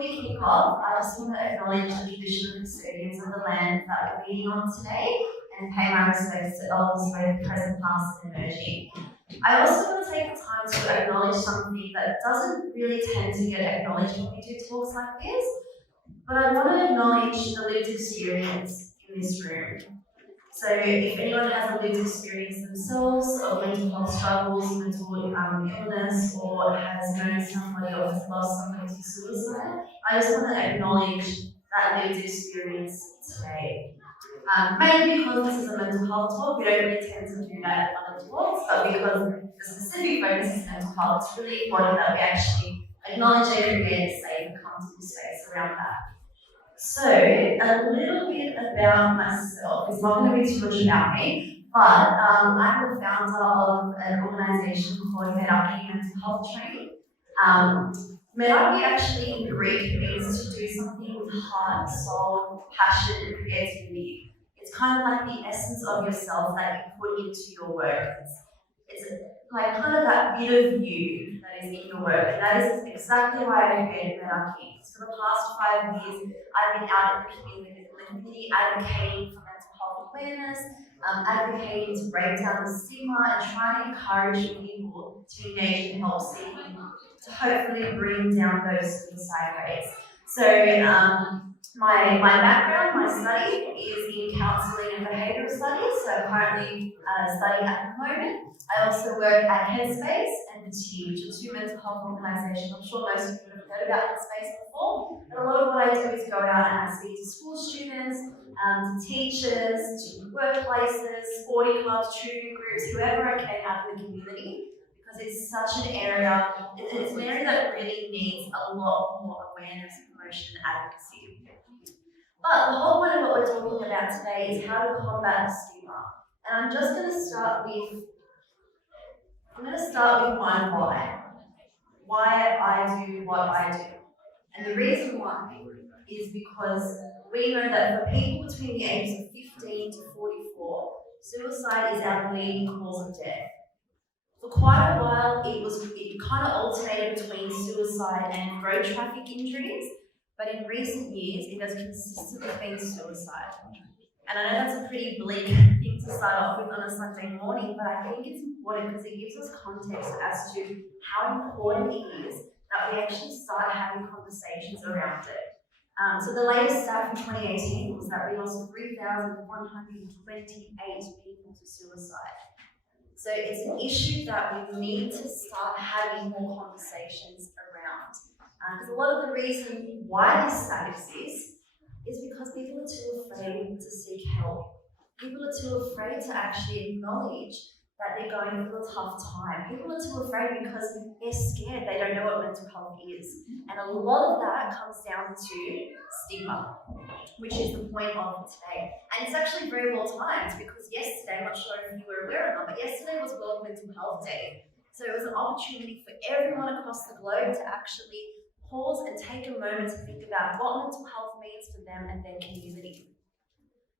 we kick off, I just want to acknowledge the traditional custodians of the land that we're meeting on today and pay my respects to elders both present, past, and emerging. I also want to take the time to acknowledge something that doesn't really tend to get acknowledged when we do talks like this, but I want to acknowledge the lived experience in this room. So if anyone has a lived experience themselves of mental health struggles, mental illness, or has known somebody or has lost somebody to suicide, I just want to acknowledge that lived experience today. Mainly because this is a mental health talk, we don't really tend to do that at other talks, but because the specific focus is mental health, it's really important that we actually acknowledge and create a safe and comfortable space around that. So, a little bit about myself. It's not going to be too much about me, but I'm the founder of an organisation called Meraki Mental Health Training. Meraki actually in Greek means to do something with heart, soul, passion, and creativity. It's kind of like the essence of yourself that you put into your work. It's like kind of that bit of you that is in your work, and that is exactly why I created Meraki. For the past 5 years, I've been out in the community advocating for mental health awareness, advocating to break down the stigma and trying to encourage people to engage in help seeking to hopefully bring down those suicide rates. So my background, my study is in counselling and behavioural studies, so I'm currently studying at the moment. I also work at Headspace and Fatigue, which are two mental health organisations. I'm sure most of you have heard about Headspace before, but a lot of what I do is go out and I speak to school students, to teachers, to workplaces, sporting clubs, tutoring groups, whoever I can out in the community, because it's such an area, it's an area that really needs a lot more awareness, promotion, and advocacy. But the whole point of what we're talking about today is how to combat the stigma. And I'm just going to start with one why. Why I do what I do. And the reason why is because we know that for people between the ages of 15 to 44, suicide is our leading cause of death. For quite a while, it kind of alternated between suicide and road traffic injuries, but in recent years, it has consistently been suicide. And I know that's a pretty bleak thing to start off with on a Sunday morning, but I think it's important because it gives us context as to how important it is that we actually start having conversations around it. So the latest stat from 2018 was that we lost 3,128 people to suicide. So it's an issue that we need to start having more conversations around. Because a lot of the reason why this stat exists is because people are too afraid to seek help. People are too afraid to actually acknowledge that they're going through a tough time. People are too afraid because they're scared, they don't know what mental health is. And a lot of that comes down to stigma, which is the point of today. And it's actually very well timed because yesterday, I'm not sure if you were aware or not, but yesterday was World Mental Health Day. So it was an opportunity for everyone across the globe to actually pause and take a moment to think about what mental health means for them and their community.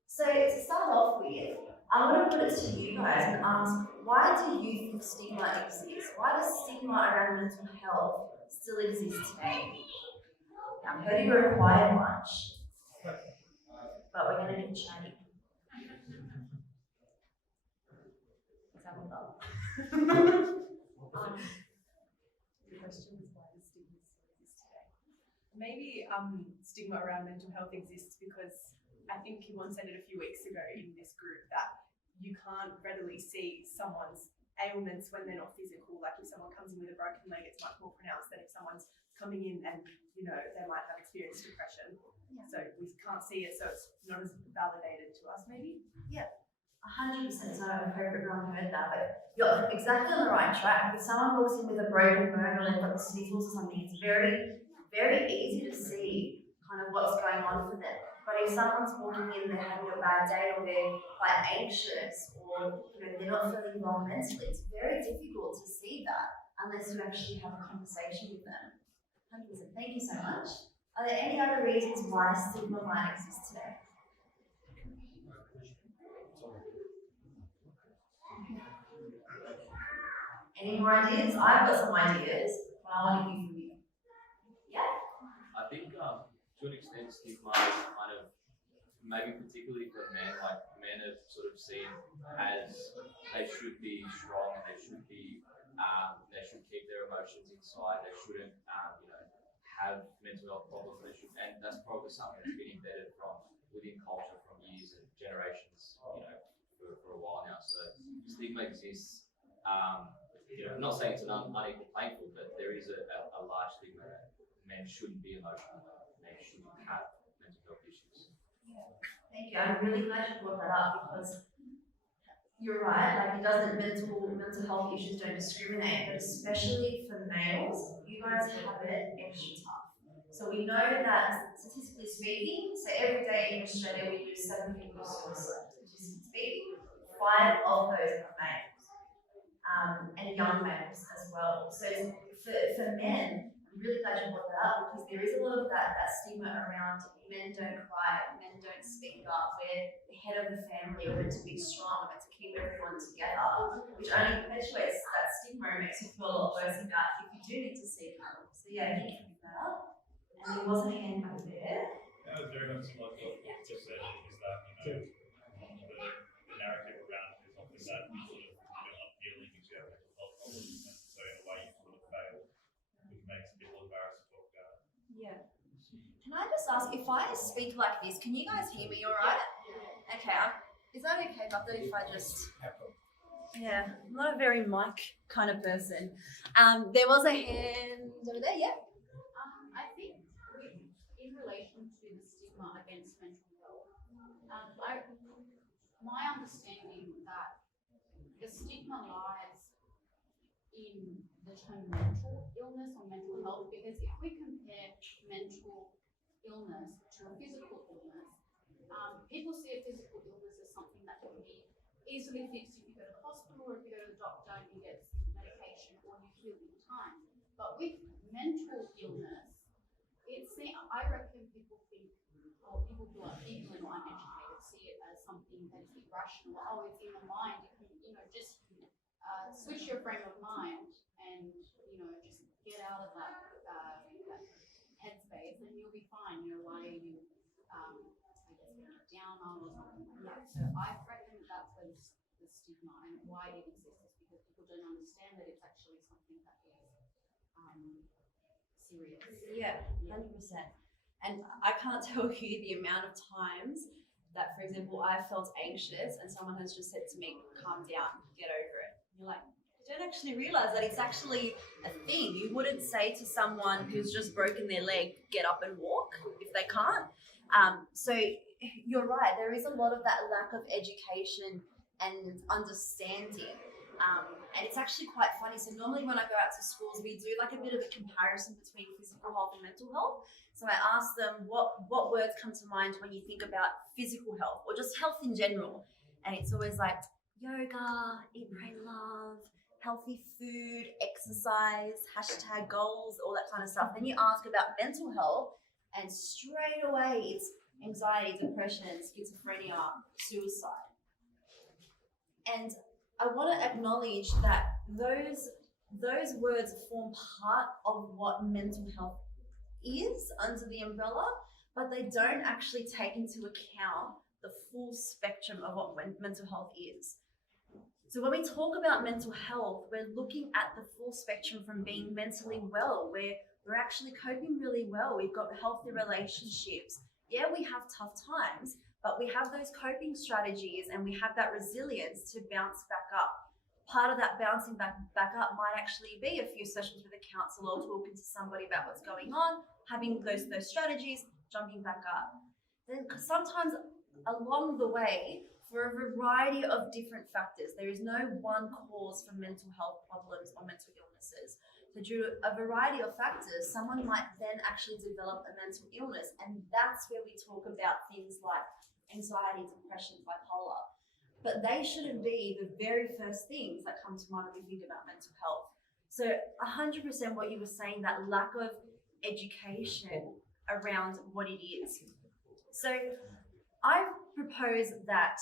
So to start off with, I want to put it to you guys and ask, why do you think stigma exists? Why does stigma around mental health still exist today? Now, I've heard you were a quiet bunch, but we're going to be chatty. The question is why does stigma still exist today? Maybe stigma around mental health exists because I think Kibon said it a few weeks ago in this group that you can't readily see someone's ailments when they're not physical. Like if someone comes in with a broken leg, it's much more pronounced than if someone's coming in and, you know, they might have experienced depression. Yeah. So we can't see it, so it's not as validated to us maybe. Yeah, 100%. So I hope everyone heard that, but you're exactly on the right track. If someone walks in with a broken bone or they've got the sniffles or something, it's very, very easy to see kind of what's going on for them. But if someone's walking in, they're having a bad day or they're quite anxious or they're not feeling well mentally, it's very difficult to see that unless you actually have a conversation with them. 100%. Thank you so much. Are there any other reasons why stigma might exist today? Any more ideas? I've got some ideas, but I want to hear from you. Yeah? I think stigma is kind of maybe particularly for men, like men are sort of seen as they should be strong and they should keep their emotions inside. They shouldn't, have mental health problems. And that's probably something that's been embedded from within culture from years and generations, for a while now. So stigma exists. I'm not saying it's an unequal playing field, but there is a large stigma that men shouldn't be emotional, men shouldn't have mental health issues. Yeah, thank you. I'm really glad you brought that up because you're right. Like, mental health issues don't discriminate, but especially for males, you guys have it extra tough. So we know that statistically speaking, so every day in Australia we lose 7 people to suicide. Statistically speaking, 5 of those are males, and young males as well. So for men, I'm really glad you brought that up because there is a lot of that stigma around men don't cry, men don't speak up, we're the head of the family, we're meant to be strong, we're meant to keep everyone together, which only perpetuates that stigma and makes you feel a lot worse about if you do need to seek help. So yeah, thank you for that. And there was a hand back there. That was very much similar to what you just said, is that, the narrative around it is often that you sort of, not dealing with your mental health problems, and so in a way you sort of fail, which makes people embarrassed to talk about it. Yeah. Can I just ask, if I speak like this, can you guys hear me all right? Okay, is that okay, Doctor, if I just... Yeah, I'm not a very mic kind of person. There was a hand over there, yeah? I think in relation to the stigma against mental health, my understanding that the stigma lies in the term mental illness or mental health, because if we compare mental illness to a physical illness, people see a physical illness as something that can be easily fixed if you go to the hospital or if you go to the doctor and you get medication or you heal in time. But with mental illness, I reckon people think, or people who are ignorant or uneducated see it as something that is irrational. Oh, it's in the mind. You can, just switch your frame of mind and, just get out of that headspace and you'll be fine. Why are you, down on or something like that? So I reckon that's where the stigma and why it exists is because people don't understand that it's actually something that is serious. Yeah, 100%. And I can't tell you the amount of times that, for example, I felt anxious and someone has just said to me, calm down, get over it. And you're like, you don't actually realize that it's actually a thing. You wouldn't say to someone who's just broken their leg, get up and walk if they can't. So you're right, there is a lot of that lack of education and understanding. And it's actually quite funny. So normally when I go out to schools, we do like a bit of a comparison between physical health and mental health. So I ask them what words come to mind when you think about physical health or just health in general. And it's always like yoga, eat, pray, love, healthy food, exercise, hashtag goals, all that kind of stuff. Then you ask about mental health and straight away it's anxiety, depression, schizophrenia, suicide. And I want to acknowledge that those words form part of what mental health is under the umbrella, but they don't actually take into account the full spectrum of what mental health is. So when we talk about mental health, we're looking at the full spectrum from being mentally well, where we're actually coping really well. We've got healthy relationships. Yeah, we have tough times, but we have those coping strategies and we have that resilience to bounce back up. Part of that bouncing back up might actually be a few sessions with a counsellor, talking to somebody about what's going on, having those strategies, jumping back up. Then sometimes along the way, for a variety of different factors, there is no one cause for mental health problems or mental illnesses. So due to a variety of factors, someone might then actually develop a mental illness, and that's where we talk about things like anxiety, depression, bipolar. But they shouldn't be the very first things that come to mind when we think about mental health. So 100% what you were saying, that lack of education around what it is. So I propose that,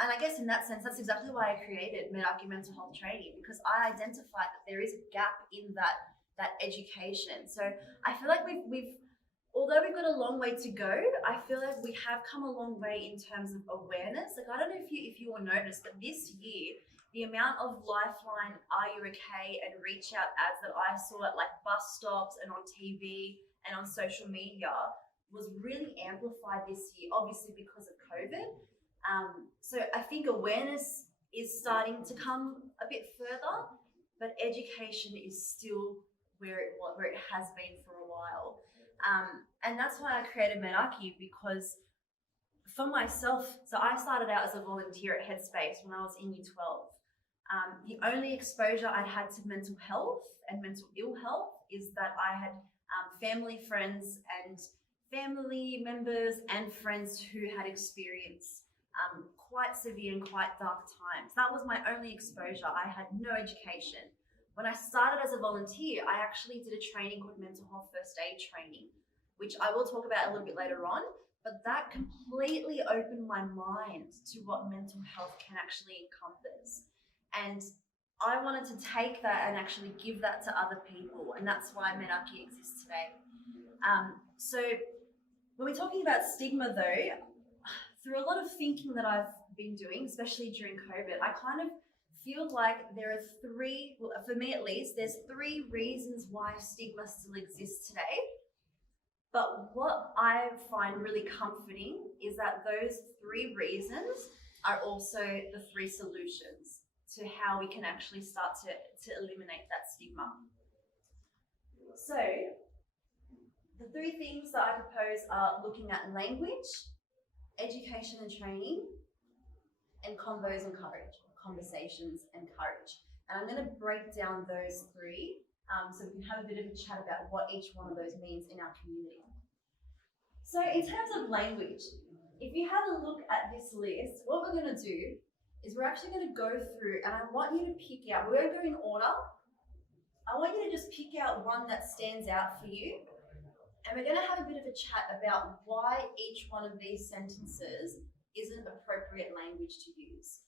and I guess in that sense, that's exactly why I created Meraki Mental Health Training, because I identified that there is a gap in that education. So I feel like we've although we've got a long way to go, I feel like we have come a long way in terms of awareness. Like, I don't know if you all noticed, but this year, the amount of Lifeline, Are You Okay, and reach out ads that I saw at like bus stops and on TV and on social media was really amplified this year, obviously because of COVID. So I think awareness is starting to come a bit further, but education is still where it has been for a while. And that's why I created Meraki, because for myself, so I started out as a volunteer at Headspace when I was in year 12. The only exposure I'd had to mental health and mental ill health is that I had family friends and family members and friends who had experienced quite severe and quite dark times. That was my only exposure. I had no education. When I started as a volunteer, I actually did a training called Mental Health First Aid Training, which I will talk about a little bit later on, but that completely opened my mind to what mental health can actually encompass. And I wanted to take that and actually give that to other people, and that's why Meraki exists today. So when we're talking about stigma though, through a lot of thinking that I've been doing, especially during COVID, I kind of feel like there are three, well, for me at least, there's three reasons why stigma still exists today. But what I find really comforting is that those three reasons are also the three solutions to how we can actually start to eliminate that stigma. So the three things that I propose are looking at language, education and training, and convos and courage, conversations and courage. And I'm going to break down those three so we can have a bit of a chat about what each one of those means in our community. So in terms of language, if you have a look at this list, what we're going to do is we're actually going to go through, and I want you to pick out, we're going to go in order. I want you to just pick out one that stands out for you. And we're going to have a bit of a chat about why each one of these sentences isn't appropriate language to use.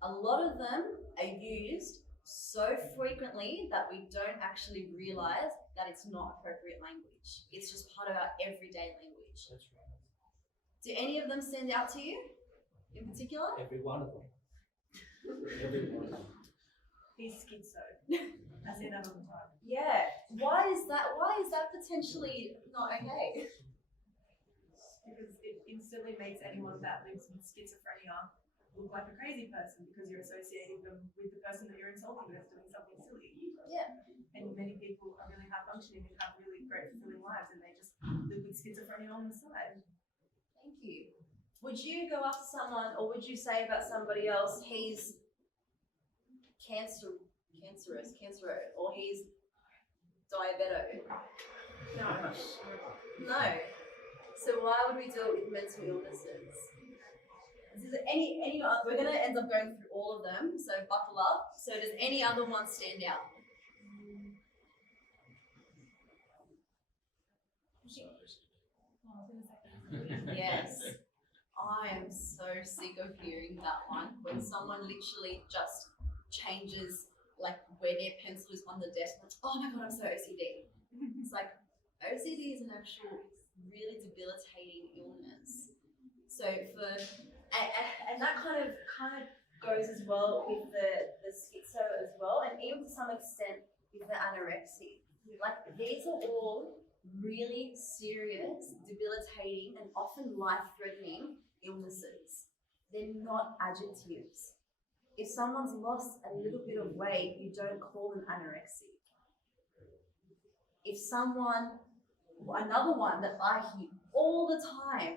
A lot of them are used so frequently that we don't actually realize that it's not appropriate language. It's just part of our everyday language. That's right. Do any of them stand out to you in particular? Every one of them. Every one of them. He's schizo. I say that all the time. Yeah. Why is that? Why is that potentially not okay? Because it instantly makes anyone that lives with schizophrenia look like a crazy person because you're associating them with the person that you're insulting that's doing something silly. Yeah. And many people are really high functioning and have really great fulfilling lives and they just live with schizophrenia on the side. Thank you. Would you go up to someone, or would you say about somebody else, he's cancerous, or he's diabetic? No. No. So why would we do it with mental illnesses? Is there any we're going to end up going through all of them, so buckle up. So does any other one stand out? Yes. I am so sick of hearing that one when someone literally just changes like where their pencil is on the desk. Like, oh my god, I'm so OCD. It's like OCD is an actual really debilitating illness. So and that kind of goes as well with the schizo as well, and even to some extent with the anorexia. Like these are all really serious, debilitating, and often life-threatening illnesses. They're not adjectives. If someone's lost a little bit of weight, you don't call them anorexia. If another one that I hear all the time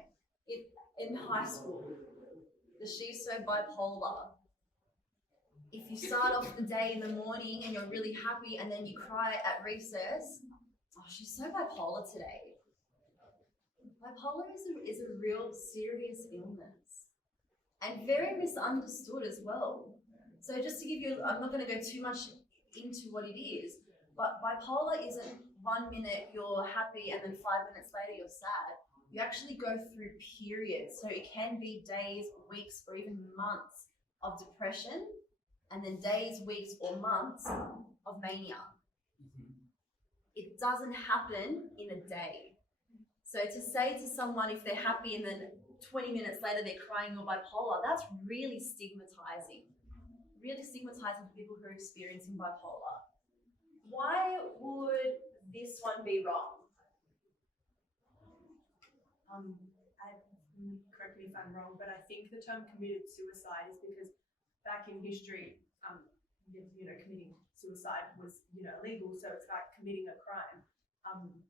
in high school, that she's so bipolar. If you start off the day in the morning and you're really happy and then you cry at recess, oh, she's so bipolar today. Bipolar is a real serious illness and very misunderstood as well. So just to give you, I'm not going to go too much into what it is, but bipolar isn't 1 minute you're happy and then 5 minutes later you're sad. You actually go through periods. So it can be days, weeks, or even months of depression, and then days, weeks, or months of mania. It doesn't happen in a day. So to say to someone if they're happy and then 20 minutes later they're crying you're bipolar, that's really stigmatizing. Really stigmatizing for people who are experiencing bipolar. Why would this one be wrong? Correct me if I'm wrong, but I think the term committed suicide is because back in history, committing suicide was, illegal, so it's like committing a crime.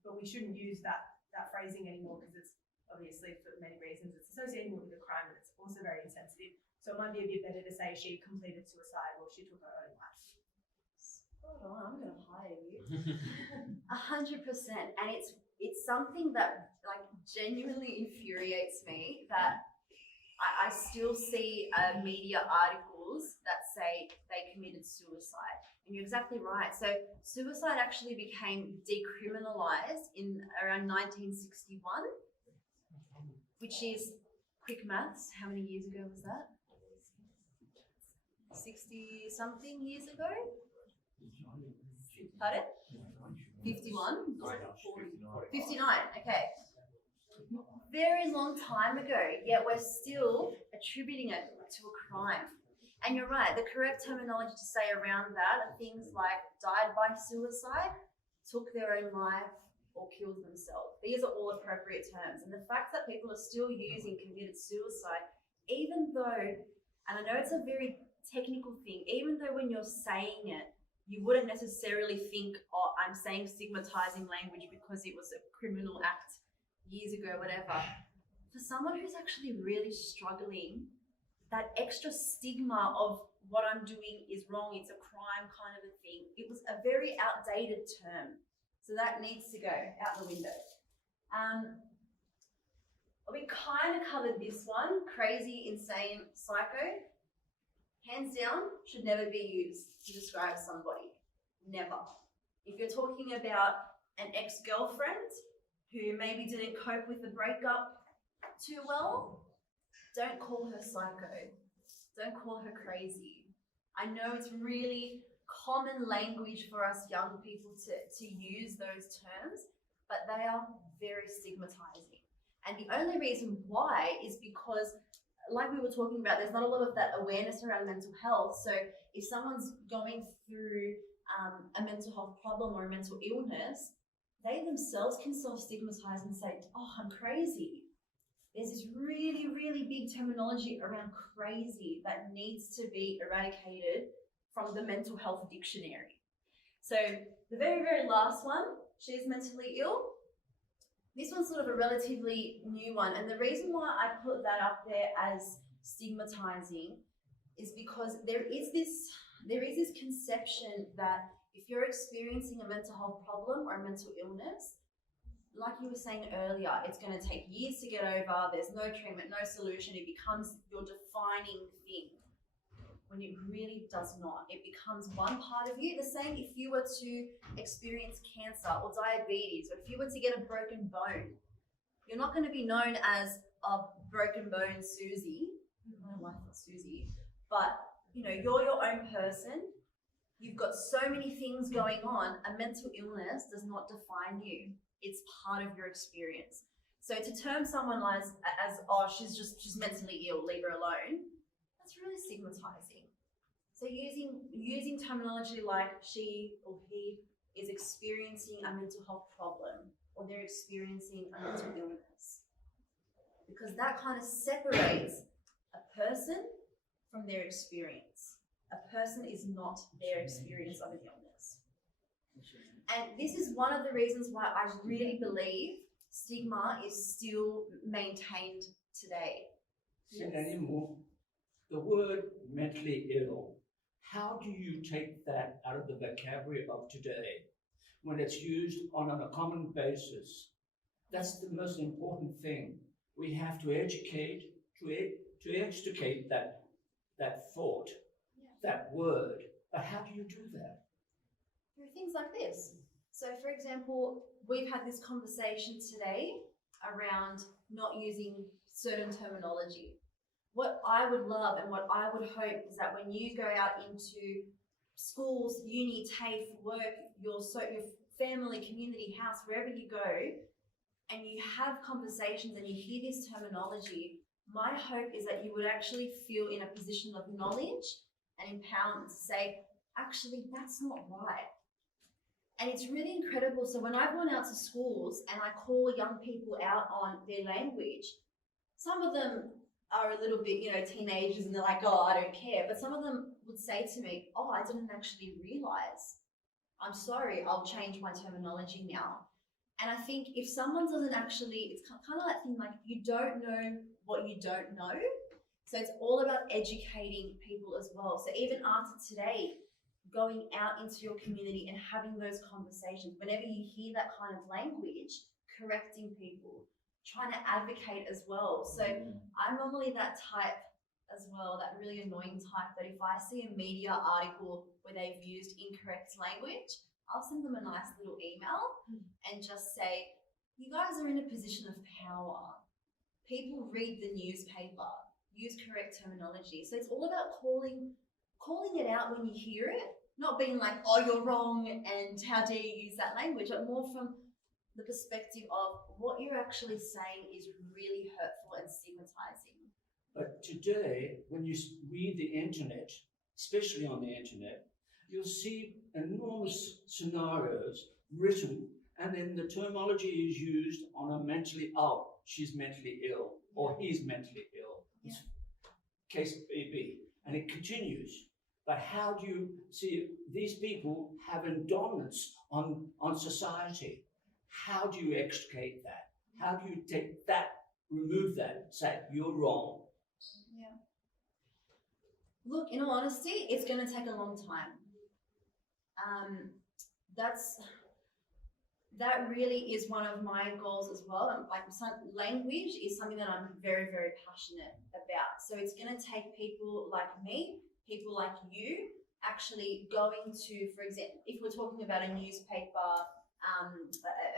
But we shouldn't use that phrasing anymore because it's obviously for many reasons it's associated more with a crime and it's also very insensitive. So it might be a bit better to say she completed suicide or she took her own life. Spot on, I'm gonna hire you. 100%, and it's something that like genuinely infuriates me that I still see media articles that say they committed suicide. And you're exactly right. So suicide actually became decriminalized in around 1961, which is quick maths. How many years ago was that? 60 something years ago? Pardon? 51? 59, okay. Very long time ago, yet we're still attributing it to a crime. And you're right, the correct terminology to say around that are things like died by suicide, took their own life, or killed themselves. These are all appropriate terms. And the fact that people are still using committed suicide, even though, and I know it's a very technical thing, even though when you're saying it, you wouldn't necessarily think, oh, I'm saying stigmatizing language because it was a criminal act years ago, whatever. For someone who's actually really struggling, that extra stigma of what I'm doing is wrong, it's a crime kind of a thing, it was a very outdated term. So that needs to go out the window. We kind of covered this one, crazy, insane, psycho. Hands down, should never be used to describe somebody. Never. If you're talking about an ex-girlfriend who maybe didn't cope with the breakup too well, don't call her psycho. Don't call her crazy. I know it's really common language for us young people to use those terms, but they are very stigmatizing. And the only reason why is because, like we were talking about, there's not a lot of that awareness around mental health. So if someone's going through a mental health problem or a mental illness, they themselves can self-stigmatize and say, oh, I'm crazy. There's this really, really big terminology around crazy that needs to be eradicated from the mental health dictionary. So the very, very last one, she's mentally ill. This one's sort of a relatively new one. And the reason why I put that up there as stigmatizing is because there is this conception that if you're experiencing a mental health problem or a mental illness, like you were saying earlier, it's going to take years to get over, there's no treatment, no solution, it becomes your defining thing, when it really does not. It becomes one part of you. The same if you were to experience cancer or diabetes, or if you were to get a broken bone, you're not going to be known as a broken bone Susie. I don't like that Susie, but you're your own person. You've got so many things going on. A mental illness does not define you. It's part of your experience. So to term someone as oh, she's mentally ill, leave her alone, that's really stigmatizing. So using terminology like she or he is experiencing a mental health problem, or they're experiencing a mental illness, because that kind of separates a person from their experience. A person is not their experience of an illness. And this is one of the reasons why I really believe stigma is still maintained today. Yes. Anymore, the word mentally ill, how do you take that out of the vocabulary of today when it's used on a common basis? That's the most important thing. We have to educate, to extricate that thought, that word. But how do you do that? Through things like this. So for example, we've had this conversation today around not using certain terminology. What I would love and what I would hope is that when you go out into schools, uni, TAFE, work, your family, community, house, wherever you go, and you have conversations and you hear this terminology, my hope is that you would actually feel in a position of knowledge and empowerment to say, actually, that's not right. And it's really incredible. So when I've gone out to schools and I call young people out on their language, some of them are a little bit, teenagers, and they're like, oh, I don't care. But some of them would say to me, oh, I didn't actually realize. I'm sorry, I'll change my terminology now. And I think if someone doesn't actually, it's kind of that thing like you don't know what you don't know. So it's all about educating people as well. So even after today, going out into your community and having those conversations, whenever you hear that kind of language, correcting people, trying to advocate as well. So I'm normally that type as well, that really annoying type that if I see a media article where they've used incorrect language, I'll send them a nice little email and just say, you guys are in a position of power. People read the newspaper, use correct terminology. So it's all about calling it out when you hear it, not being like, oh, you're wrong and how dare you use that language, but more from the perspective of what you're actually saying is really hurtful and stigmatizing. But today, when you read the internet, especially on the internet, you'll see enormous scenarios written, and then the terminology is used on a mentally, oh, she's mentally ill, or he's mentally ill. Yeah. Case may be. And it continues. But how do you see these people having dominance on society? How do you extricate that? How do you take that, remove that, say, you're wrong? Yeah. Look, in all honesty, it's going to take a long time. That really is one of my goals as well. Like, language is something that I'm very, very passionate about. So it's going to take people like me, people like you, actually going to, for example, if we're talking about a newspaper,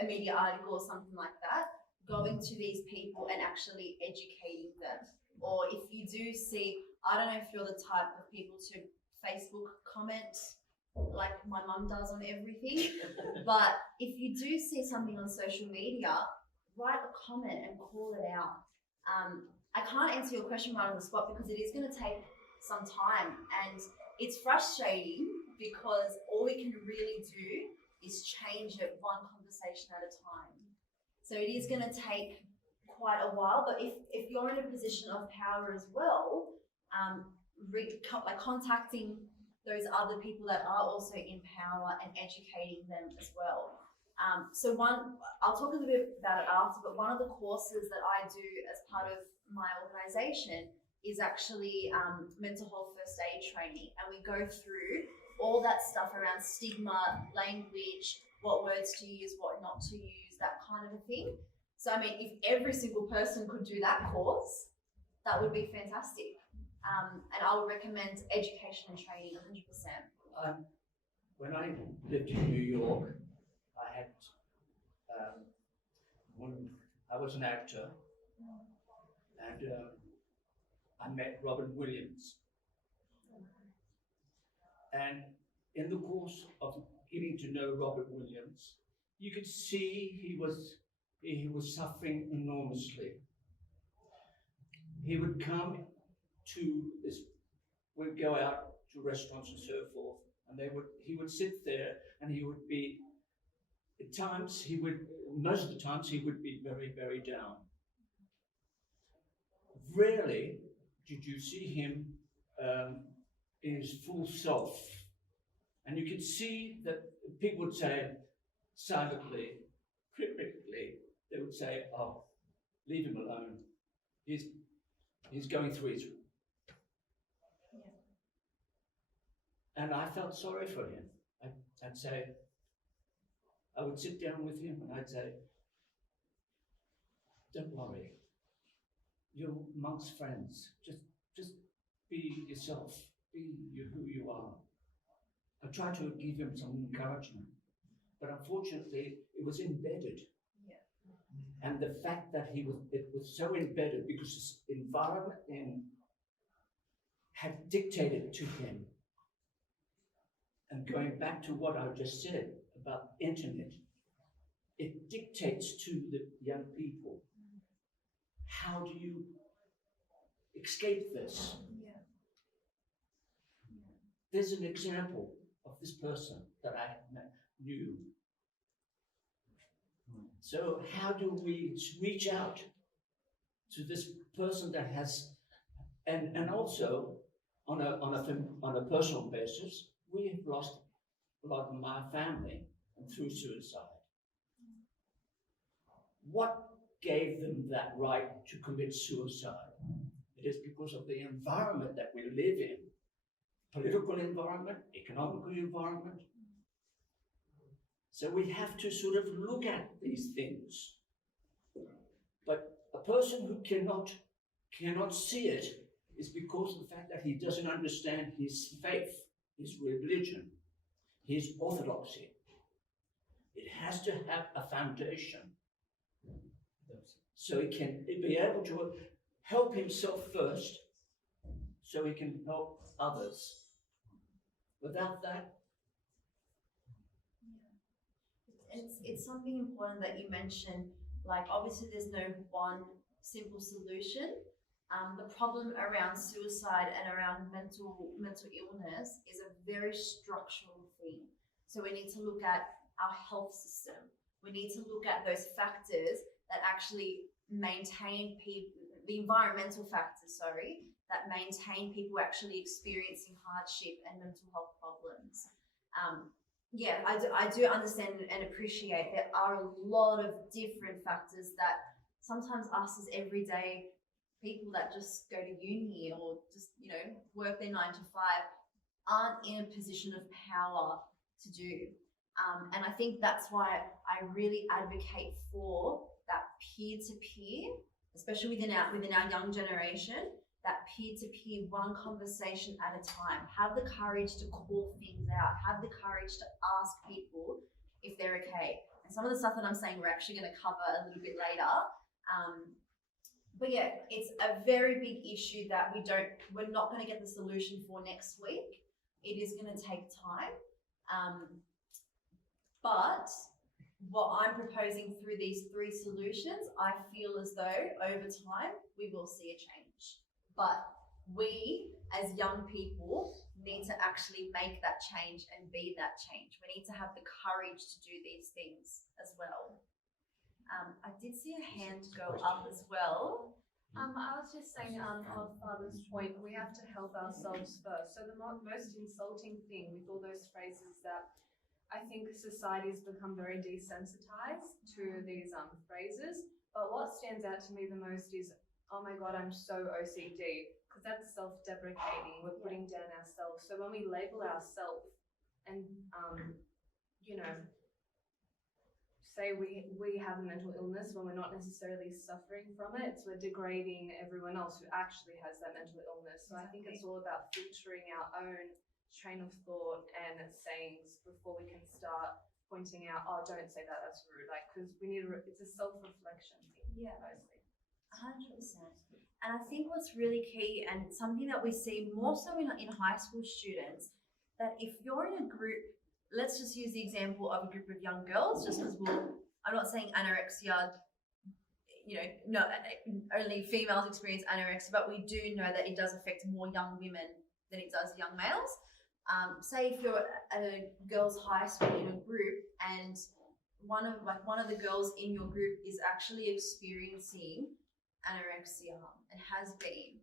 a media article or something like that, going to these people and actually educating them. Or if you do see, I don't know if you're the type of people to Facebook comment like my mum does on everything, but if you do see something on social media, write a comment and call it out. I can't answer your question right on the spot because it is going to take some time, and it's frustrating because all we can really do is change it one conversation at a time. So it is going to take quite a while, but if you're in a position of power as well, contacting those other people that are also in power and educating them as well. So I'll talk a little bit about it after, but one of the courses that I do as part of my organisation is actually mental health first aid training, and we go through all that stuff around stigma, language, what words to use, what not to use, that kind of a thing. So I mean, if every single person could do that course, that would be fantastic. And I would recommend education and training 100%. When I lived in New York, I had I was an actor, and I met Robin Williams. And in the course of getting to know Robert Williams, you could see he was suffering enormously. He would come to this, we'd go out to restaurants and so forth, and he would sit there, and he would be, most of the times he would be very, very down. Rarely did you see him in his full self. And you could see that people would say, silently, cryptically, they would say, oh, leave him alone. He's going through his... And I felt sorry for him. I'd say, I would sit down with him and I'd say, don't worry, you're amongst friends. Just be yourself, be who you are. I tried to give him some encouragement, but unfortunately it was embedded. Yeah. And the fact that it was so embedded because his environment had dictated to him. And going back to what I just said about internet, it dictates to the young people. How do you escape this? Yeah. There's an example of this person that I knew. So how do we reach out to this person that has, and also on a personal basis, we have lost a lot of my family through suicide. What gave them that right to commit suicide? It is because of the environment that we live in. Political environment, economical environment. So we have to sort of look at these things. But a person who cannot see it is because of the fact that he doesn't understand his faith, his religion, his orthodoxy. It has to have a foundation. So he can be able to help himself first, so he can help others. Without that, it's something important that you mentioned. Like, obviously, there's no one simple solution. The problem around suicide and around mental illness is a very structural thing. So we need to look at our health system. We need to look at those factors that actually maintain people, the environmental factors, that maintain people actually experiencing hardship and mental health problems. I do understand and appreciate there are a lot of different factors that sometimes us as everyday people that just go to uni or just, work their 9 to 5 aren't in a position of power to do. And I think that's why I really advocate for that peer-to-peer, especially within our young generation, that peer-to-peer, one conversation at a time. Have the courage to call things out. Have the courage to ask people if they're okay. And some of the stuff that I'm saying we're actually going to cover a little bit later. But yeah, it's a very big issue that we're not going to get the solution for next week. It is going to take time. But what I'm proposing through these 3 solutions, I feel as though over time we will see a change. But we as young people need to actually make that change and be that change. We need to have the courage to do these things as well. I did see a hand go up as well. I was just saying, on Father's point, we have to help ourselves first. So the most insulting thing with all those phrases that I think society has become very desensitized to these phrases. But what stands out to me the most is, oh my God, I'm so OCD, because that's self-deprecating. We're putting down ourselves. So when we label ourselves and, say we have a mental illness when we're not necessarily suffering from it, so we're degrading everyone else who actually has that mental illness. So I think it's all about filtering our own train of thought and sayings before we can start pointing out, oh, don't say that, that's rude. Like, because it's a self-reflection thing. Yeah. Mostly. 100%. And I think what's really key, and something that we see more so in high school students, that if you're in a group, let's just use the example of a group of young girls, just because I'm not saying anorexia, no, only females experience anorexia, but we do know that it does affect more young women than it does young males. Say if you're at a girls' high school in a group and one of the girls in your group is actually experiencing anorexia and has been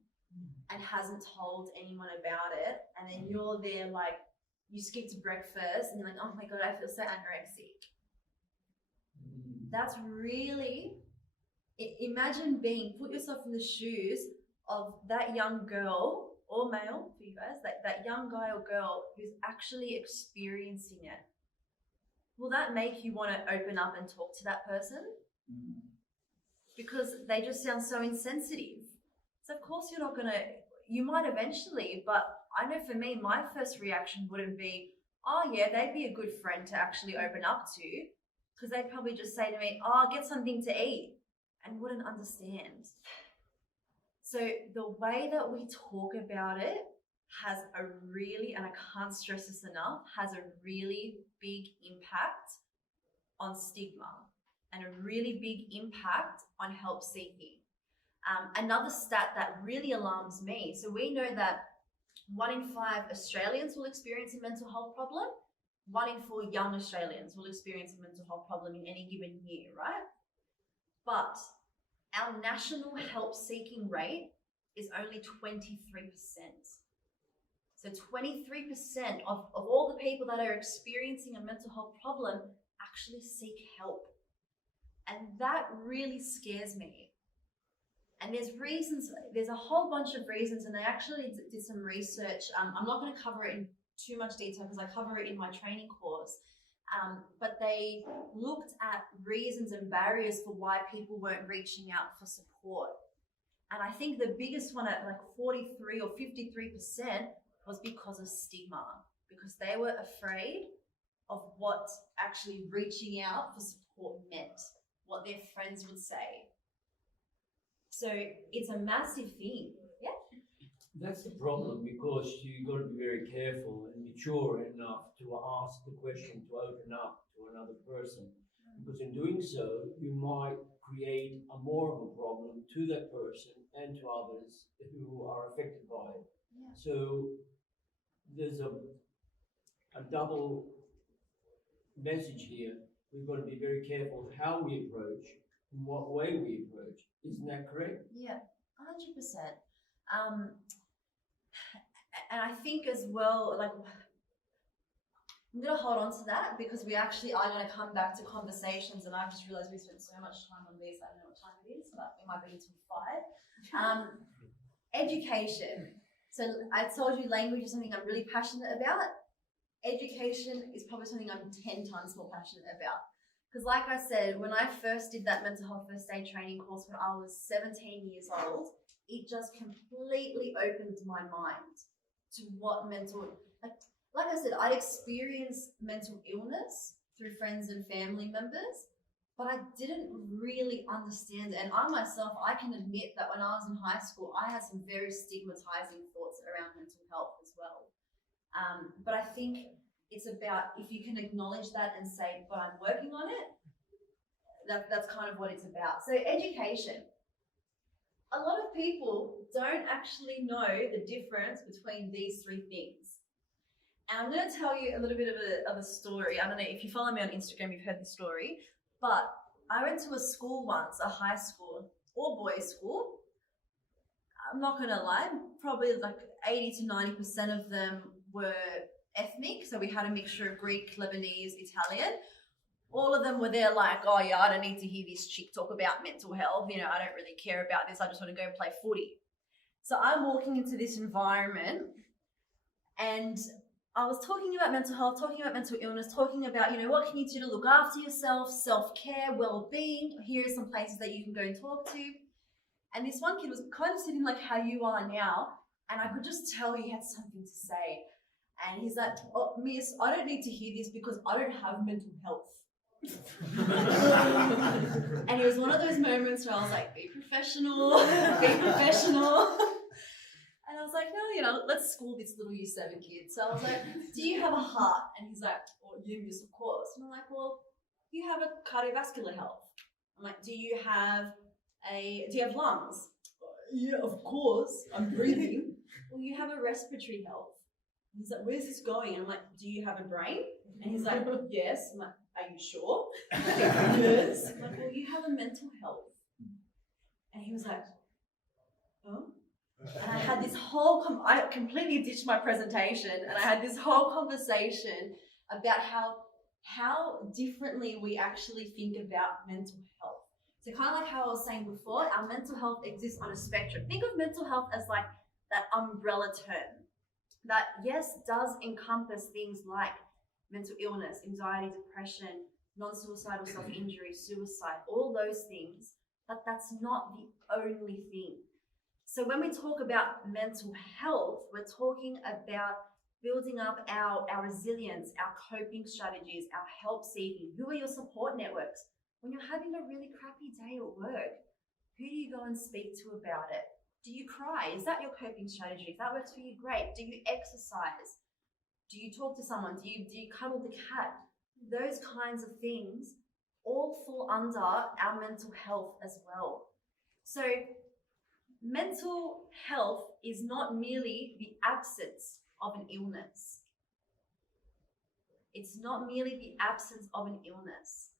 and hasn't told anyone about it, and then you're there like you skipped breakfast and you're like, oh my God, I feel so anorexic. That's really, imagine put yourself in the shoes of that young girl or male for you guys, that young guy or girl who's actually experiencing it. Will that make you want to open up and talk to that person? Because they just sound so insensitive. So of course you're not going to, you might eventually, but I know for me, my first reaction wouldn't be, oh yeah, they'd be a good friend to actually open up to, because they'd probably just say to me, oh, get something to eat, and wouldn't understand. So the way that we talk about it has a really, and I can't stress this enough, has a really big impact on stigma and a really big impact on help seeking. Another stat that really alarms me, so we know that 1 in 5 Australians will experience a mental health problem. 1 in 4 young Australians will experience a mental health problem in any given year, right? But our national help seeking rate is only 23%. So 23% of all the people that are experiencing a mental health problem actually seek help. And that really scares me. And there's reasons, there's a whole bunch of reasons, and I actually did some research. I'm not going to cover it in too much detail because I cover it in my training course. But they looked at reasons and barriers for why people weren't reaching out for support. And I think the biggest one at like 43 or 53% was because of stigma, because they were afraid of what actually reaching out for support meant, what their friends would say. So it's a massive thing. Yeah. That's the problem, because you've got to be very careful and mature enough to ask the question, to open up to another person. Because in doing so, you might create more of a problem to that person and to others who are affected by it. Yeah. So there's a double message here. We've got to be very careful how we approach, in what way we approach. Isn't that correct? Yeah, 100%. And I think as well, like, I'm going to hold on to that because we actually are going to come back to conversations, and I've just realized we spent so much time on this. I don't know what time it is, but it might be until 5. Education. So I told you language is something I'm really passionate about. Education is probably something I'm 10 times more passionate about. Because like I said, when I first did that mental health first aid training course when I was 17 years old, it just completely opened my mind to what mental, like I said, I'd experienced mental illness through friends and family members, but I didn't really understand it. And I myself, I can admit that when I was in high school, I had some very stigmatizing thoughts around mental health as well. But I think it's about, if you can acknowledge that and say, but I'm working on it, that's kind of what it's about. So education. A lot of people don't actually know the difference between these 3 things. And I'm going to tell you a little bit of a story. I don't know if you follow me on Instagram, you've heard the story, but I went to a school once, a high school, all boys school. I'm not going to lie, probably like 80 to 90% of them were ethnic. So we had a mixture of Greek, Lebanese, Italian. All of them were there like, oh yeah, I don't need to hear this chick talk about mental health. You know, I don't really care about this. I just want to go play footy. So I'm walking into this environment and I was talking about mental health, talking about mental illness, talking about, you know, what can you do to look after yourself, self-care, well-being. Here are some places that you can go and talk to. And this one kid was kind of sitting like how you are now. And I could just tell he had something to say. And he's like, oh, miss, I don't need to hear this because I don't have mental health. And it was one of those moments where I was like, be professional, be professional. And I was like, no, you know, let's school this little year 7 kid. So I was like, do you have a heart? And he's like, oh, yes, of course. And I'm like, well, you have a cardiovascular health. I'm like, do you have lungs? Yeah, of course, I'm breathing. Well, you have a respiratory health. And he's like, where's this going? And I'm like, do you have a brain? And he's like, yes. I'm like, are you sure? Yes. I'm like, well, you have a mental health. And he was like, oh? And I had this whole, I completely ditched my presentation and I had this whole conversation about how differently we actually think about mental health. So kind of like how I was saying before, our mental health exists on a spectrum. Think of mental health as like that umbrella term that, yes, does encompass things like mental illness, anxiety, depression, non-suicidal self-injury, suicide, all those things, but that's not the only thing. So when we talk about mental health, we're talking about building up our resilience, our coping strategies, our help seeking. Who are your support networks? When you're having a really crappy day at work, who do you go and speak to about it? Do you cry? Is that your coping strategy? If that works for you, great. Do you exercise? Do you talk to someone? Do you cuddle the cat? Those kinds of things all fall under our mental health as well. So mental health is not merely the absence of an illness. It's not merely the absence of an illness.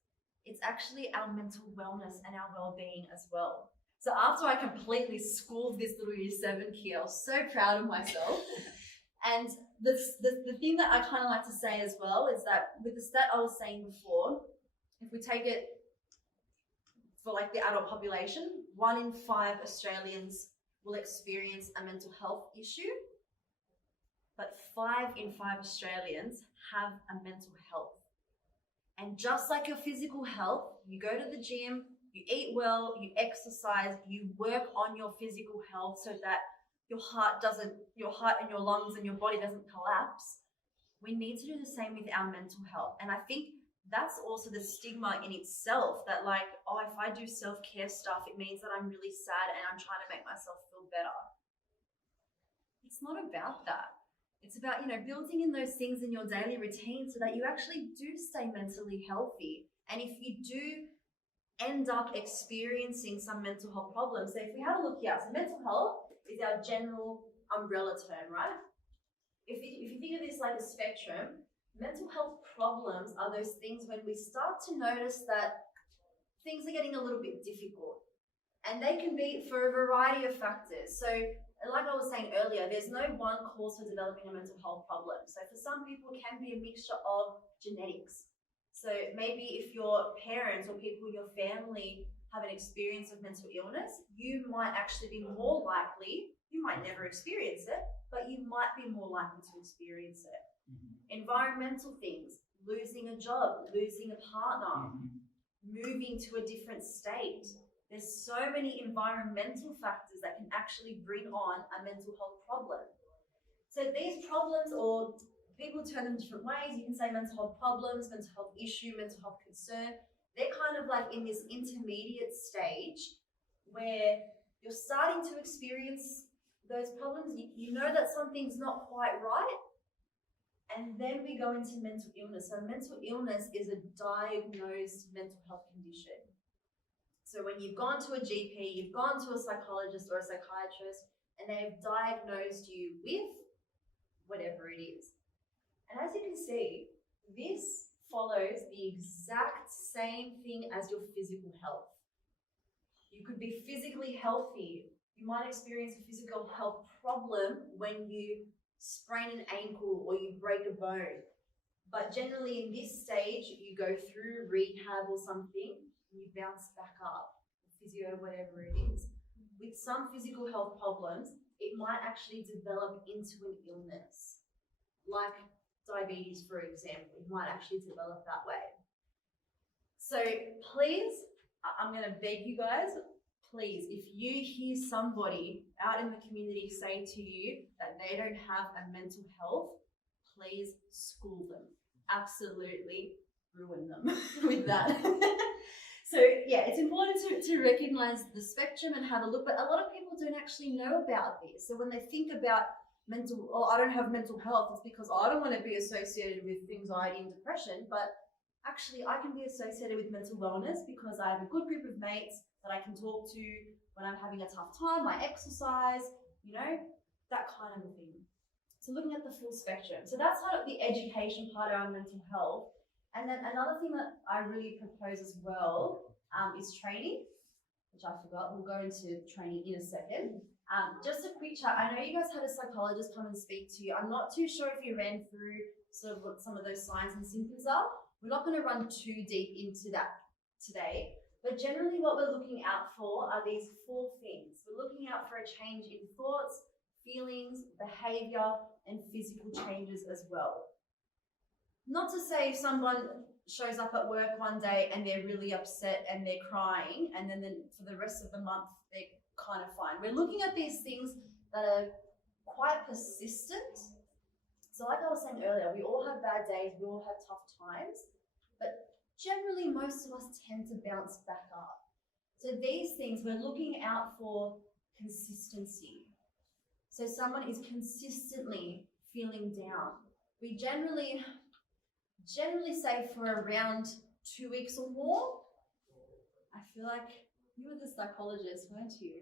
It's actually our mental wellness and our well-being as well. So after I completely schooled this little year 7 kid, I was so proud of myself. And the thing that I kind of like to say as well is that with the stat I was saying before, if we take it for like the adult population, 1 in 5 Australians will experience a mental health issue, but 5 in 5 Australians have a mental health. And just like your physical health, you go to the gym, you eat well, you exercise, you work on your physical health so that your heart and your lungs and your body doesn't collapse. We need to do the same with our mental health. And I think that's also the stigma in itself, that like, oh, if I do self-care stuff, it means that I'm really sad and I'm trying to make myself feel better. It's not about that. It's about, building in those things in your daily routine so that you actually do stay mentally healthy. And if you do end up experiencing some mental health problems, so if we have a look here, so mental health is our general umbrella term, right? If you think of this like a spectrum, mental health problems are those things when we start to notice that things are getting a little bit difficult. And they can be for a variety of factors. So like I was saying earlier, there's no one cause for developing a mental health problem. So for some people, it can be a mixture of genetics. So maybe if your parents or people in your family have an experience of mental illness, you might actually be more likely, you might never experience it, but you might be more likely to experience it. Mm-hmm. Environmental things, losing a job, losing a partner, moving to a different state. There's so many environmental factors that can actually bring on a mental health problem. So these problems, or people turn them different ways. You can say mental health problems, mental health issue, mental health concern. They're kind of like in this intermediate stage where you're starting to experience those problems. You know that something's not quite right. And then we go into mental illness. So mental illness is a diagnosed mental health condition. So when you've gone to a GP, you've gone to a psychologist or a psychiatrist, and they've diagnosed you with whatever it is. And as you can see, this follows the exact same thing as your physical health. You could be physically healthy. You might experience a physical health problem when you sprain an ankle or you break a bone. But generally in this stage, you go through rehab or something, and you bounce back up, physio, whatever it is. With some physical health problems, it might actually develop into an illness, like diabetes, for example. It might actually develop that way. So please, I'm going to beg you guys, please, if you hear somebody out in the community say to you that they don't have a mental health, please school them. Absolutely ruin them with that. So yeah, it's important to recognize the spectrum and have a look, but a lot of people don't actually know about this. So when they think about I don't have mental health, it's because I don't want to be associated with anxiety and depression, but actually I can be associated with mental wellness because I have a good group of mates that I can talk to when I'm having a tough time. I exercise, that kind of a thing. So looking at the full spectrum. So that's kind of the education part around mental health. And then another thing that I really propose as well is training, which I forgot. We'll go into training in a second. Just a quick chat. I know you guys had a psychologist come and speak to you. I'm not too sure if you ran through sort of what some of those signs and symptoms are. We're not going to run too deep into that today. But generally what we're looking out for are these 4 things. We're looking out for a change in thoughts, feelings, behavior, and physical changes as well. Not to say if someone shows up at work one day and they're really upset and they're crying, and then for the rest of the month they're kind of fine. We're looking at these things that are quite persistent. So like I was saying earlier, we all have bad days, we all have tough times, but generally most of us tend to bounce back up. So these things, we're looking out for consistency. So someone is consistently feeling down. We generally say for around 2 weeks or more. I feel like you were the psychologist, weren't you?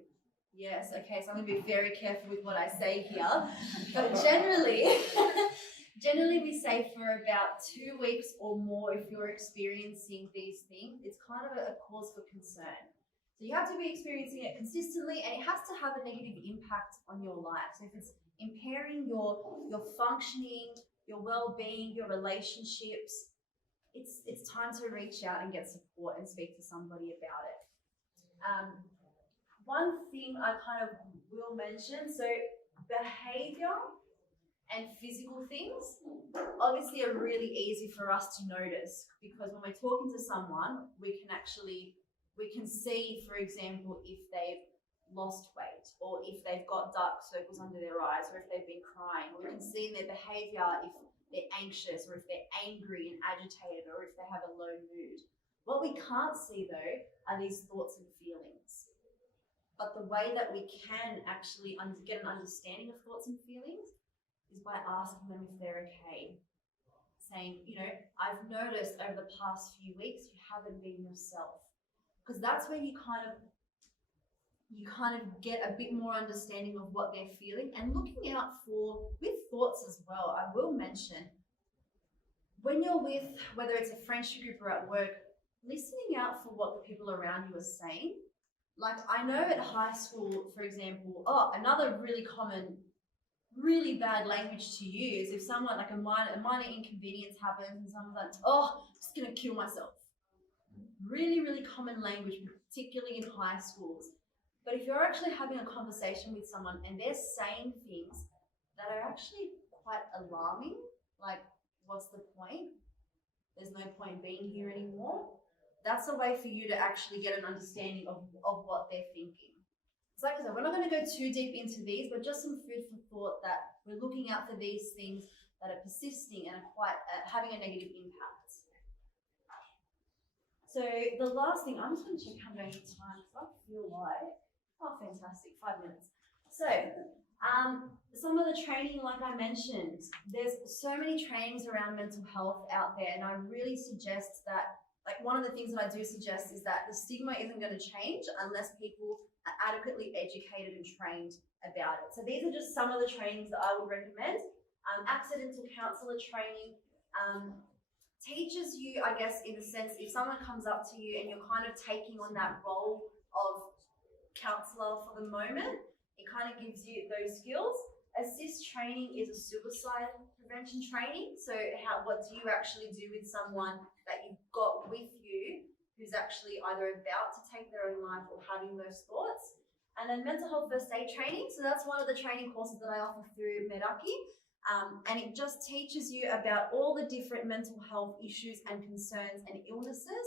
Yes, okay, so I'm gonna be very careful with what I say here. But generally, generally we say for about 2 weeks or more, if you're experiencing these things, it's kind of a cause for concern. So you have to be experiencing it consistently, and it has to have a negative impact on your life. So if it's impairing your functioning, your well-being, your relationships, it's time to reach out and get support and speak to somebody about it. One thing I kind of will mention, so behavior and physical things obviously are really easy for us to notice, because when we're talking to someone, we can see, for example, if they've lost weight, or if they've got dark circles under their eyes, or if they've been crying, or we can see in their behavior if they're anxious, or if they're angry and agitated, or if they have a low mood. What we can't see though are these thoughts and feelings. But the way that we can actually get an understanding of thoughts and feelings is by asking them if they're okay. Saying, I've noticed over the past few weeks you haven't been yourself. Because that's where you kind of get a bit more understanding of what they're feeling, and looking out with thoughts as well. I will mention, when you're with, whether it's a friendship group or at work, listening out for what the people around you are saying. Like, I know at high school, for example, another really common, really bad language to use, if someone, like a minor inconvenience happens and someone's like, I'm just gonna kill myself. Really, really common language, particularly in high schools. But if you're actually having a conversation with someone and they're saying things that are actually quite alarming, like, what's the point? There's no point being here anymore. That's a way for you to actually get an understanding of what they're thinking. So like I said, we're not going to go too deep into these, but just some food for thought that we're looking out for these things that are persisting and are quite having a negative impact. So the last thing, I'm just going to check how many time, because I feel like, fantastic, 5 minutes. So some of the training, like I mentioned, there's so many trainings around mental health out there, and I really suggest that, like, one of the things that I do suggest is that the stigma isn't going to change unless people are adequately educated and trained about it. So these are just some of the trainings that I would recommend. Accidental counsellor training teaches you, I guess, in a sense, if someone comes up to you and you're kind of taking on that role of counsellor for the moment, it kind of gives you those skills. Assist training is a suicide prevention training. So what do you actually do with someone that you've got with you who's actually either about to take their own life or having those thoughts? And then mental health first aid training. So that's one of the training courses that I offer through Meraki. And it just teaches you about all the different mental health issues and concerns and illnesses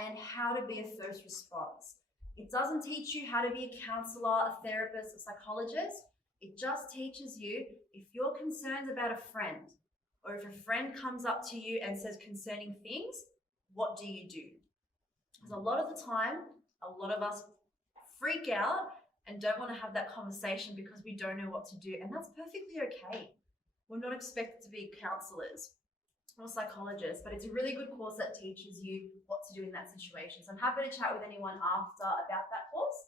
and how to be a first response. It doesn't teach you how to be a counsellor, a therapist, a psychologist. It just teaches you, if you're concerned about a friend, or if a friend comes up to you and says concerning things, what do you do? Because a lot of the time, a lot of us freak out and don't want to have that conversation because we don't know what to do. And that's perfectly okay. We're not expected to be counsellors or psychologists, but it's a really good course that teaches you what to do in that situation. So I'm happy to chat with anyone after about that course.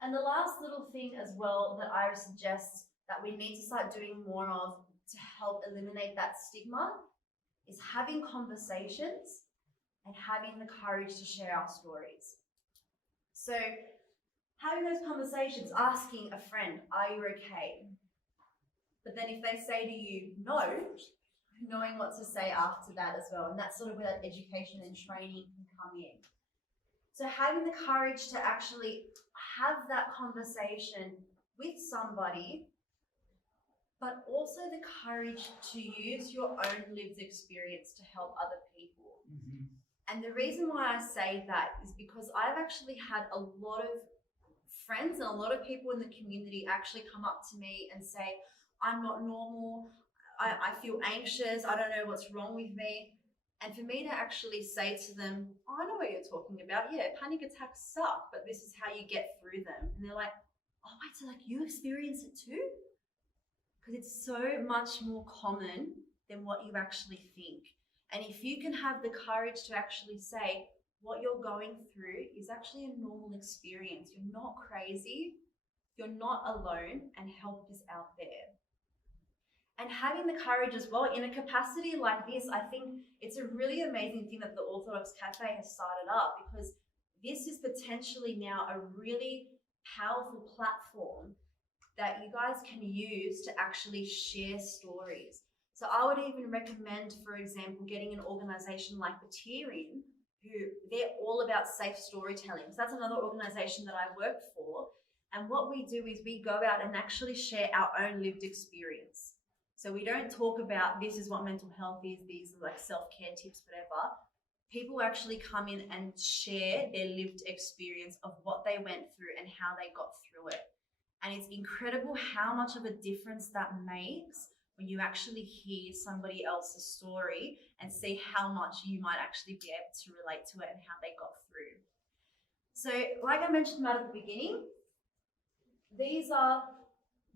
And the last little thing as well that I suggest that we need to start doing more of to help eliminate that stigma is having conversations and having the courage to share our stories. So having those conversations, asking a friend, are you okay? But then if they say to you, no, knowing what to say after that as well. And that's sort of where that education and training can come in. So having the courage to actually have that conversation with somebody, but also the courage to use your own lived experience to help other people. Mm-hmm. And the reason why I say that is because I've actually had a lot of friends and a lot of people in the community actually come up to me and say, I'm not normal, I feel anxious, I don't know what's wrong with me. And for me to actually say to them, I know what you're talking about. Yeah, panic attacks suck, but this is how you get through them. And they're like, oh, wait, so like you experience it too? Because it's so much more common than what you actually think. And if you can have the courage to actually say what you're going through is actually a normal experience, you're not crazy, you're not alone, and help is out there. And having the courage as well, in a capacity like this, I think it's a really amazing thing that the Orthodox Cafe has started up, because this is potentially now a really powerful platform that you guys can use to actually share stories. So I would even recommend, for example, getting an organization like the Tearing, who they're all about safe storytelling. So that's another organization that I work for. And what we do is we go out and actually share our own lived experience. So we don't talk about this is what mental health is, these are like self-care tips, whatever. People actually come in and share their lived experience of what they went through and how they got through it. And it's incredible how much of a difference that makes when you actually hear somebody else's story and see how much you might actually be able to relate to it and how they got through. So like I mentioned about at the beginning, these are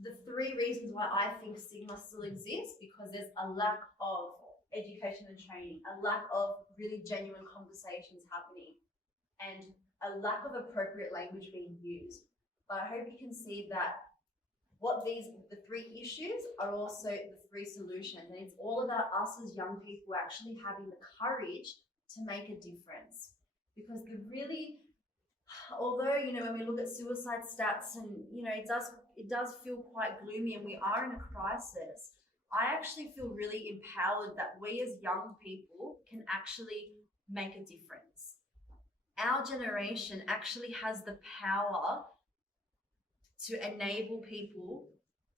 the 3 reasons why I think stigma still exists, because there's a lack of education and training, a lack of really genuine conversations happening, and a lack of appropriate language being used. But I hope you can see that the 3 issues are also the 3 solutions, and it's all about us as young people actually having the courage to make a difference. Because although, when we look at suicide stats and, it does feel quite gloomy and we are in a crisis, I actually feel really empowered that we as young people can actually make a difference. Our generation actually has the power to enable people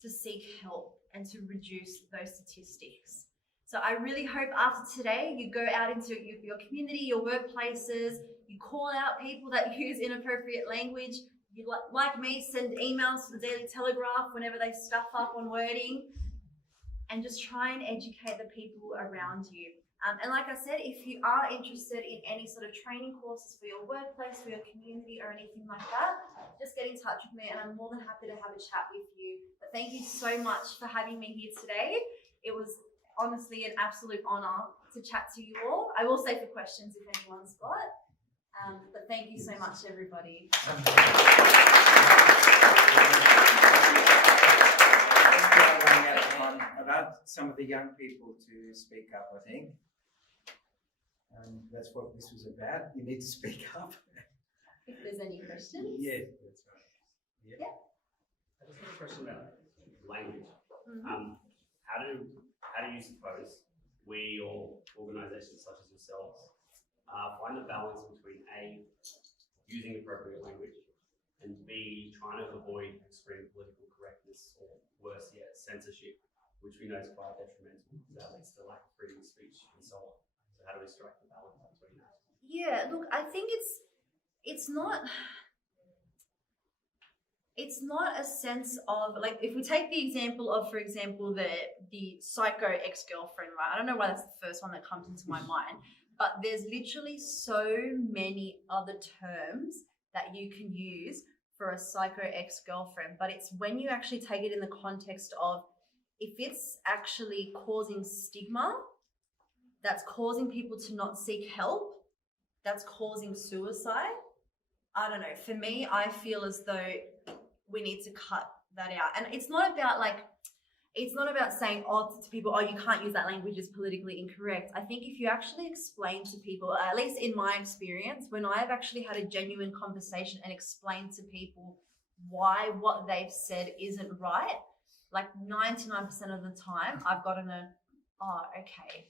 to seek help and to reduce those statistics. So I really hope after today you go out into your community, your workplaces, you call out people that use inappropriate language. You, like me, send emails to the Daily Telegraph whenever they stuff up on wording, and just try and educate the people around you. And like I said, if you are interested in any sort of training courses for your workplace, for your community, or anything like that, just get in touch with me and I'm more than happy to have a chat with you. But thank you so much for having me here today. It was honestly an absolute honor to chat to you all. I will stay for questions if anyone's got. But thank you so much, everybody. About some of the young people to speak up, I think. That's what this was about. You need to speak up. If there's any questions. Yeah, that's right. Yeah. I just have a question about language. Mm-hmm. How do you suppose we or organisations such as yourselves find the balance between A, using appropriate language, and B, trying to avoid extreme political correctness, or worse yet, censorship, which we know is quite detrimental because that leads to lack of freedom of speech and so on. So how do we strike the balance between that? Yeah, look, I think it's not a sense of, like, if we take the example of, for example, the psycho ex-girlfriend, right? I don't know why that's the first one that comes into my mind, but there's literally so many other terms that you can use for a psycho ex-girlfriend, but it's when you actually take it in the context of, if it's actually causing stigma, that's causing people to not seek help, that's causing suicide, I don't know. For me, I feel as though we need to cut that out. And it's not about saying, to people, you can't use that language, it's politically incorrect. I think if you actually explain to people, at least in my experience, when I've actually had a genuine conversation and explained to people why what they've said isn't right, like 99% of the time, I've gotten okay.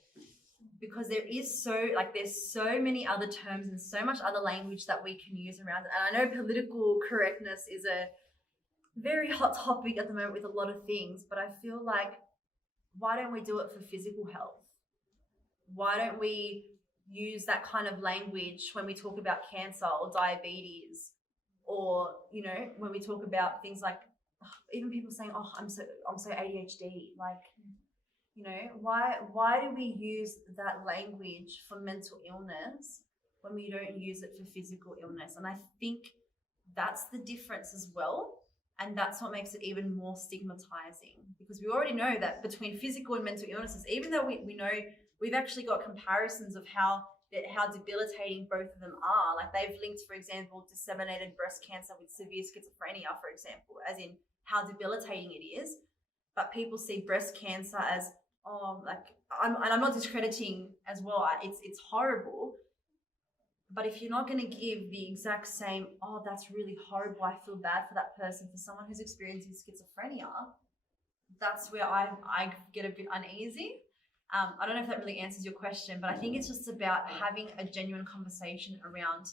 Because there's so many other terms and so much other language that we can use around it. And I know political correctness is a very hot topic at the moment with a lot of things, but I feel like, why don't we do it for physical health? Why don't we use that kind of language when we talk about cancer or diabetes, or, when we talk about things like, even people saying, I'm so ADHD, like, why do we use that language for mental illness when we don't use it for physical illness? And I think that's the difference as well. And that's what makes it even more stigmatizing, because we already know that between physical and mental illnesses, even though we know we've actually got comparisons of how debilitating both of them are. Like they've linked, for example, disseminated breast cancer with severe schizophrenia, for example, as in how debilitating it is. But people see breast cancer as, and I'm not discrediting as well. It's horrible. But if you're not going to give the exact same, oh, that's really horrible, I feel bad for that person, for someone who's experiencing schizophrenia, that's where I get a bit uneasy. I don't know if that really answers your question, but I think it's just about having a genuine conversation around,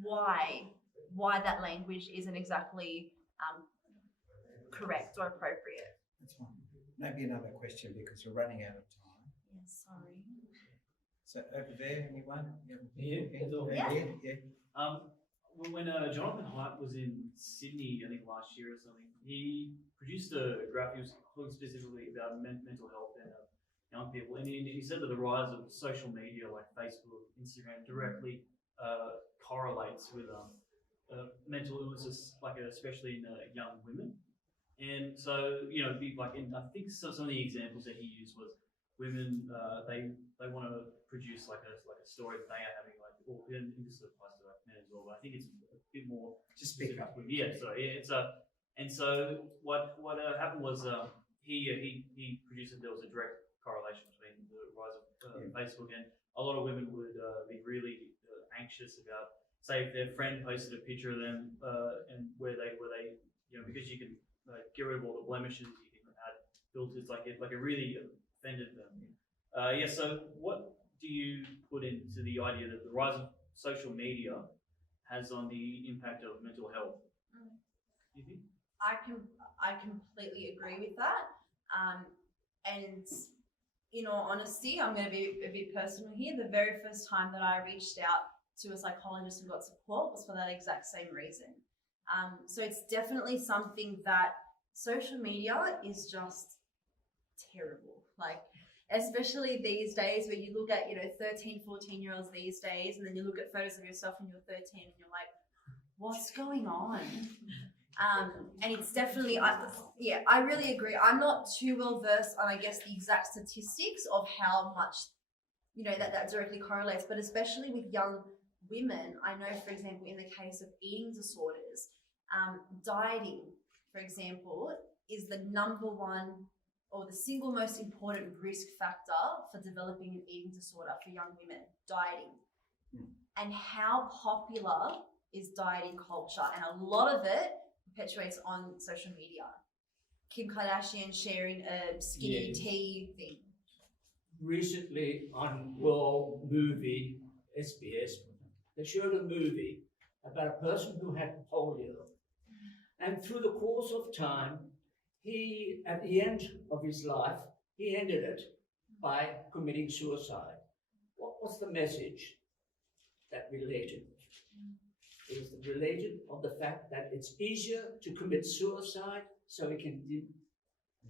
why that language isn't exactly correct or appropriate. That's fine. Maybe another question because we're running out of time. Yeah, sorry. So over there, anyone? Yeah. When Jonathan Haidt was in Sydney, I think last year or something, he produced a graph. He was talking specifically about mental health and young people, and he said that the rise of social media like Facebook, Instagram directly correlates with mental illnesses, like especially in young women. And so, I think some of the examples that he used was women, they want to produce like a story that they are having, and this applies to men as well, but I think it's a bit more. Just speak up. Yeah, sorry. And so what happened was he produced that there was a direct correlation between the rise of Facebook, and a lot of women would be really anxious about, say, if their friend posted a picture of them and where they because you can get rid of all the blemishes, you can add filters, like it really offended them. So what do you put into the idea that the rise of social media has on the impact of mental health? Do you think? I completely agree with that. And in all honesty, I'm going to be a bit personal here. The very first time that I reached out to a psychologist and got support was for that exact same reason. So it's definitely something that social media is just terrible. Like, especially these days where you look at, 13, 14-year-olds these days, and then you look at photos of yourself when you're 13 and you're like, what's going on? And it's definitely, I really agree. I'm not too well versed on, I guess, the exact statistics of how much, that directly correlates, but especially with young women, I know, for example, in the case of eating disorders, dieting, for example, is the number one or the single most important risk factor for developing an eating disorder for young women, dieting. And how popular is dieting culture? And a lot of it perpetuates on social media. Kim Kardashian sharing a skinny tea thing. Recently on World Movie, SBS, they showed a movie about a person who had polio. And through the course of time, he, at the end of his life, he ended it by committing suicide. What was the message that related? It was related of the fact that it's easier to commit suicide so we can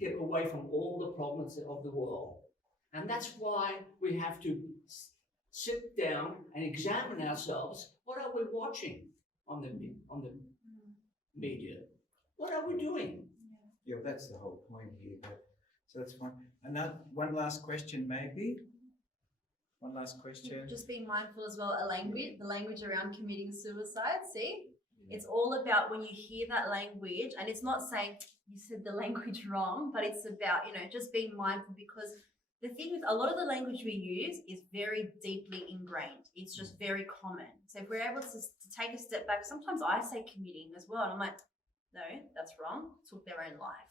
get away from all the problems of the world. And that's why we have to sit down and examine ourselves. What are we watching on the media? What are we doing? Yeah, that's the whole point here. So that's fine. One last question, maybe. One last question. Just being mindful as well, the language around committing suicide. See, it's all about when you hear that language, and it's not saying you said the language wrong, but it's about, just being mindful, because the thing with a lot of the language we use is very deeply ingrained. It's just very common. So if we're able to take a step back, sometimes I say committing as well, and I'm like, no, that's wrong. Took their own life.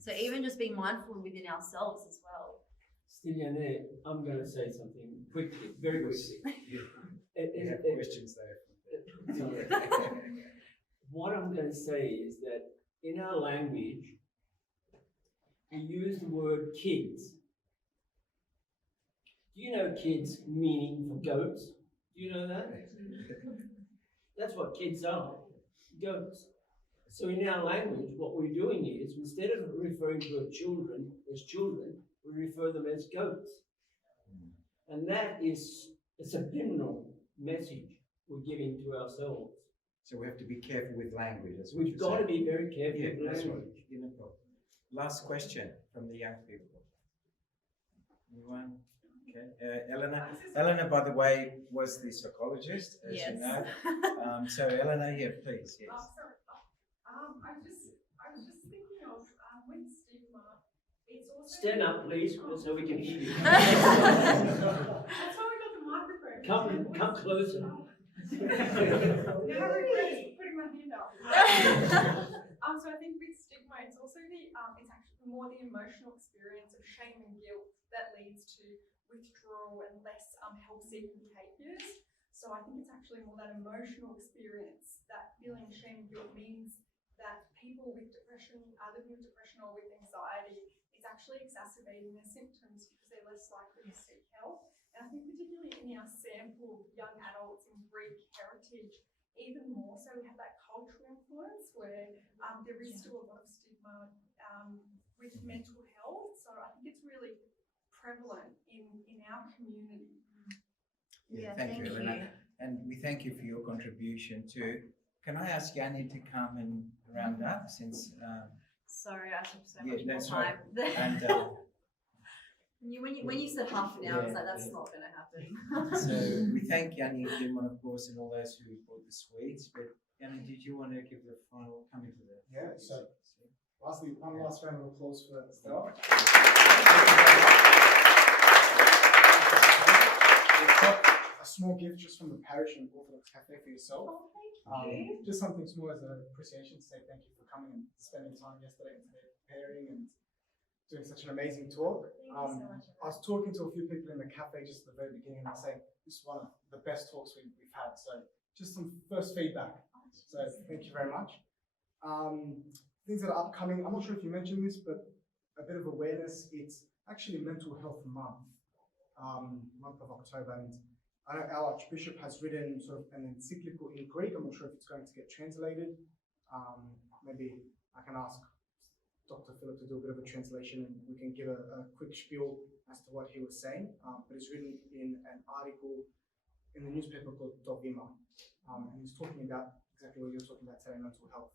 So even just being mindful within ourselves as well. Stella, I'm going to say something quickly, very quickly. We have questions there. Sorry. What I'm going to say is that in our language, we use the word kids. Do you know kids meaning for goats? Do you know that? That's what kids are, goats. So in our language, what we're doing is, instead of referring to our children as children, we refer them as goats. And that is a subliminal message we're giving to ourselves. So we have to be careful with language. That's what We've got to be very careful with that's language. right. No problem. Last question from the young people. Anyone? Okay. Eleanor. Eleanor, by the way, was the psychologist, as you know. So Eleanor, yeah, please. Yes. Sorry. I was just thinking of with stigma, it's also Stand up, please, so we can hear you. That's why we got the microphone. Come closer. Now I regret putting my hand up. So I think with stigma, it's also it's actually more the emotional experience of shame and guilt that leads to withdrawal and less health-seeking behaviours. So I think it's actually more that emotional experience, that feeling shame and guilt means that people with depression, living with depression or with anxiety, it's actually exacerbating their symptoms because they're less likely to seek help. And I think particularly in our sample of young adults in Greek heritage, even more so we have that cultural influence where there is still a lot of stigma with mental health. So I think it's really prevalent in our community. Yeah, thank you, Eleanor. And we thank you for your contribution too. Can I ask Yanni to come and round up since Sorry, I took so yeah, much more that's time. right. And when you said half an hour, I was like, that's yeah. not going to happen. So we thank Yanni and Jim, of course, and all those who bought the sweets. But Yanni, did you want to give the final comment to the? Yeah. So lastly, one last round of applause for Stella. A small gift just from the parish and Orthodox Cafe for yourself. Oh, thank you. Just something small as an appreciation to say thank you for coming and spending time yesterday and today preparing and doing such an amazing talk. Thank you so much. I was talking to a few people in the cafe just at the very beginning and they're saying this is one of the best talks we've had. So just some first feedback. So thank you very much. Things that are upcoming, I'm not sure if you mentioned this, but a bit of awareness. It's actually Mental Health Month, month of October. And I know our Archbishop has written sort of an encyclical in Greek. I'm not sure if it's going to get translated. Maybe I can ask Dr. Philip to do a bit of a translation and we can give a quick spiel as to what he was saying. But it's written in an article in the newspaper called Dovima. And he's talking about exactly what you're talking about today, mental health.